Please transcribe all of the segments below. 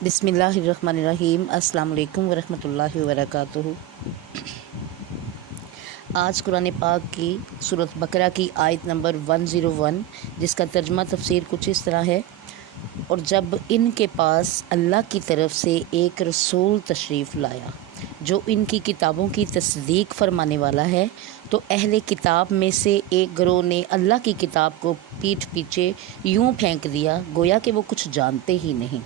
बिस्मिल्लाहिर्रहमानिर्रहीम। अस्सलाम वालेकुम वरहमतुल्लाहि वबरकातुहू। आज कुरान पाक की सूरत बकरा की आयत नंबर 101, जिसका तर्जुमा तफसीर कुछ इस तरह है। और जब इनके पास अल्लाह की तरफ से एक रसूल तशरीफ़ लाया जो इनकी किताबों की तस्दीक फरमाने वाला है, तो अहले किताब में से एक गिरोह ने अल्लाह की किताब को पीठ पीछे यूँ फेंक दिया गोया कि वो कुछ जानते ही नहीं।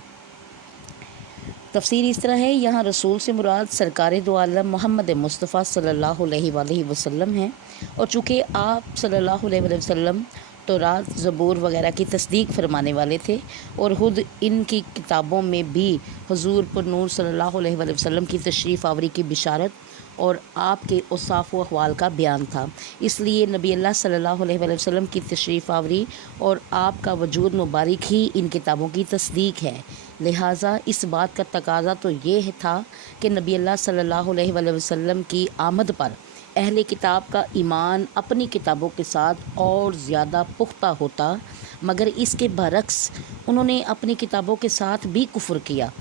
तफसीर इस तरह है, यहाँ रसूल से मुराद सरकार दो आलम मोहम्मद मुस्तफ़ा सल्लल्लाहु अलैहि वसल्लम हैं। और चूँकि आप सल्लल्लाहु अलैहि वसल्लम तौरात ज़बूर वगैरह की तस्दीक फरमाने वाले थे और ख़ुद इनकी किताबों में भी हुज़ूर पर नूर सल्लल्लाहु अलैहि वसल्लम की तशरीफ़ आवरी की बिशारत और आपके औसाफ़ व अहवाल का बयान था, इसलिए नबी अल्लाह सल्लल्लाहु अलैहि वसल्लम की तशरीफ़ आवरी और आपका वजूद मुबारक ही इन किताबों की तस्दीक है। लिहाजा इस बात का तकाजा तो ये था कि नबी अल्लाह सल्लल्लाहु अलैहि वसल्लम की आमद पर अहले किताब का ईमान अपनी किताबों के साथ और ज़्यादा पुख्ता होता, मगर इसके बरक्स उन्होंने अपनी किताबों के साथ भी कुफ्र किया।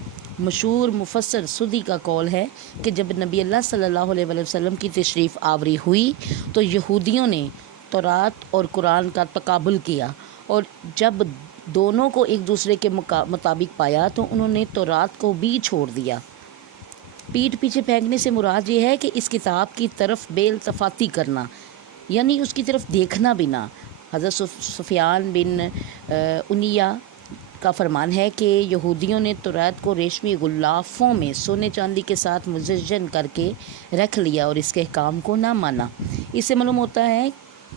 मशहूर मुफस्सर सुदी का कौल है कि जब नबी अल्लाह सल्लल्लाहु अलैहि वसल्लम की तशरीफ़ आवरी हुई तो यहूदियों ने तौरात और कुरान का तकाबुल किया, और जब दोनों को एक दूसरे के मुताबिक पाया तो उन्होंने तौरात को भी छोड़ दिया। पीठ पीछे फेंकने से मुराद ये है कि इस किताब की तरफ बेइल्तफ़ाती करना, यानी उसकी तरफ देखना भी ना। हज़रत सुफियान बिन उनिया का फरमान है कि यहूदियों ने तौरात को रेशमी गुल्लाफ़ों में सोने चांदी के साथ मुज़ज्जन करके रख लिया और इसके काम को ना माना। इससे मालूम होता है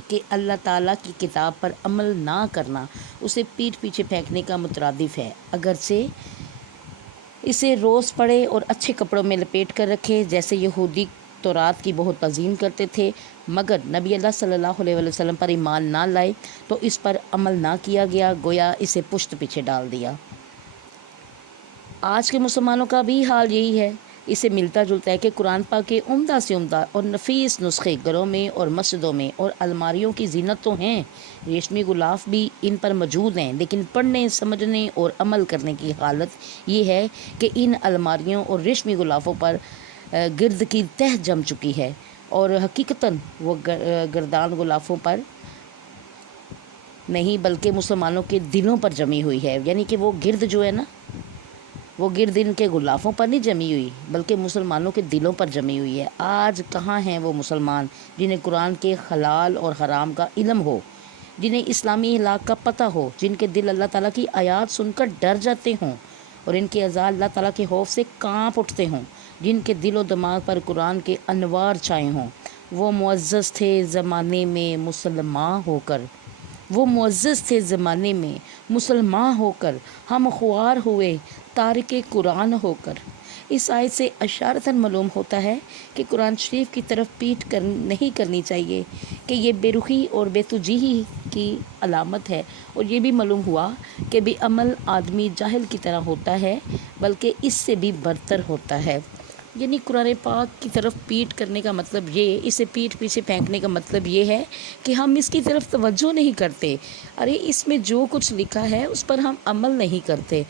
कि अल्लाह ताला की किताब पर अमल ना करना उसे पीठ पीछे फेंकने का मुतरादिफ है, अगरचे इसे रोज़ पढ़े और अच्छे कपड़ों में लपेट कर रखे, जैसे यहूदी तौरात की बहुत तज़ीम करते थे, मगर नबी अल्लाह सल्लल्लाहु अलैहि वसल्लम पर ईमान ना लाए तो इस पर अमल ना किया गया, गोया इसे पुश्त पीछे डाल दिया। आज के मुसलमानों का भी हाल यही है। इसे मिलता जुलता है कि कुरान पाक के उम्दा से उम्दा और नफीस नुस्खे घरों में और मस्जिदों में और अलमारियों की जीनत तो हैं, रेशमी गुलाफ भी इन पर मौजूद हैं, लेकिन पढ़ने समझने और अमल करने की हालत ये है कि इन अलमारियों और रेशमी गुलाफ़ों पर गिर्द की तह जम चुकी है और हकीकतन वो गर्दान गुलाफ़ों पर नहीं बल्कि मुसलमानों के दिलों पर जमी हुई है। यानी कि वो गिर्द जो है ना, वो गिर्द इनके गुलाफ़ों पर नहीं जमी हुई बल्कि मुसलमानों के दिलों पर जमी हुई है। आज कहाँ हैं वो मुसलमान जिन्हें कुरान के हलाल और हराम का इल्म हो, जिन्हें इस्लामी इलाक़ का पता हो, जिनके दिल अल्लाह ताला की आयात सुनकर डर जाते हों और इनके अज़ा अल्लाह ताला के खौफ से काँप उठते हों, जिनके दिलो दिमाग पर कुरान के अनवार छाए हों। वो मुअज़्ज़ज़ थे ज़माने में मुसलमान होकर, वो मुअज़्ज़ज़ थे ज़माने में मुसलमान होकर, हम ख्वार हुए तारिके कुरान होकर। इस आयत से इशारतन मालूम होता है कि कुरान शरीफ की तरफ पीठ नहीं करनी चाहिए, कि ये बेरुखी और बेतुजीही की अलामत है। और ये भी मालूम हुआ कि बेअमल आदमी जाहिल की तरह होता है, बल्कि इससे भी बदतर होता है। यानी कुरान पाक की तरफ पीठ करने का मतलब ये, इसे पीठ पीछे फेंकने का मतलब ये है कि हम इसकी तरफ तवज्जो नहीं करते। अरे इसमें जो कुछ लिखा है उस पर हम अमल नहीं करते।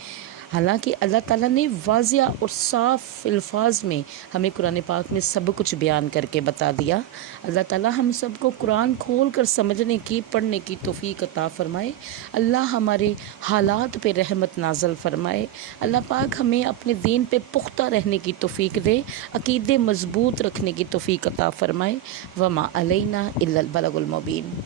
हालांकि अल्लाह ताला ने वाज़िया और साफ़ अल्फाज में हमें कुरान पाक में सब कुछ बयान करके बता दिया। अल्लाह ताला हम सबको कुरान खोल कर समझने की, पढ़ने की तौफ़ीक अता फ़रमाए। अल्लाह हमारे हालात पे रहमत नाज़ल फ़रमाए। अल्लाह पाक हमें अपने दीन पे पुख्ता रहने की तौफ़ीक दे, अक़ीदे मज़बूत रखने की तौफ़ीक अता फ़रमाए। वमा अलैना इल्लल बलागुल मुबीन।